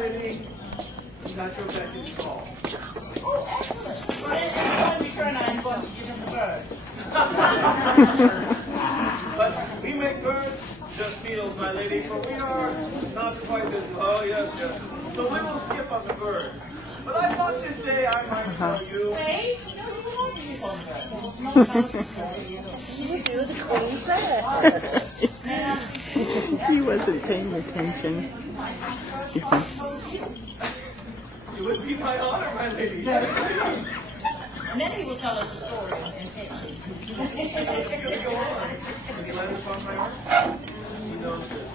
lady. You got your back in the call. Oh, excellent. Well, in return, I'm going to give him the bird. But we make birds just meals, my lady, for we are not quite as... Oh, yes, yes. So we will skip on the bird. But I thought this day I might tell you... Hey, you know, you want to give on the bird. You do the queen said. He wasn't paying attention. It would be my honor, my lady. And then he will tell us a story in English. Go on. Can you let us on my arm? He knows this.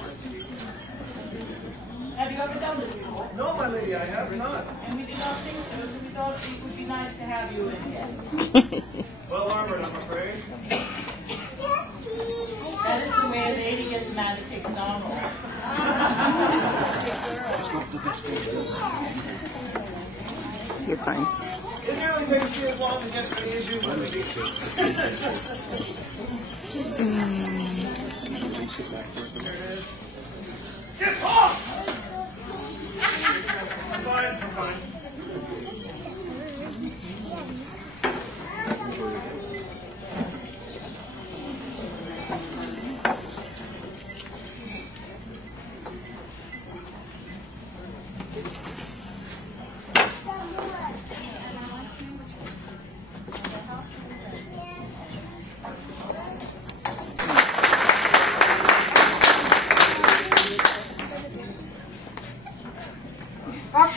Have you ever done this before? No, my lady, I have not. And we did not think so, so we thought it would be nice to have you as guest. Well armored, I'm afraid. That is the way a lady gets mad to take his arm off. You're fine. It nearly takes me as long to get ready as you, my lady. Here it is. Get off! I'm fine, I'm fine. Up.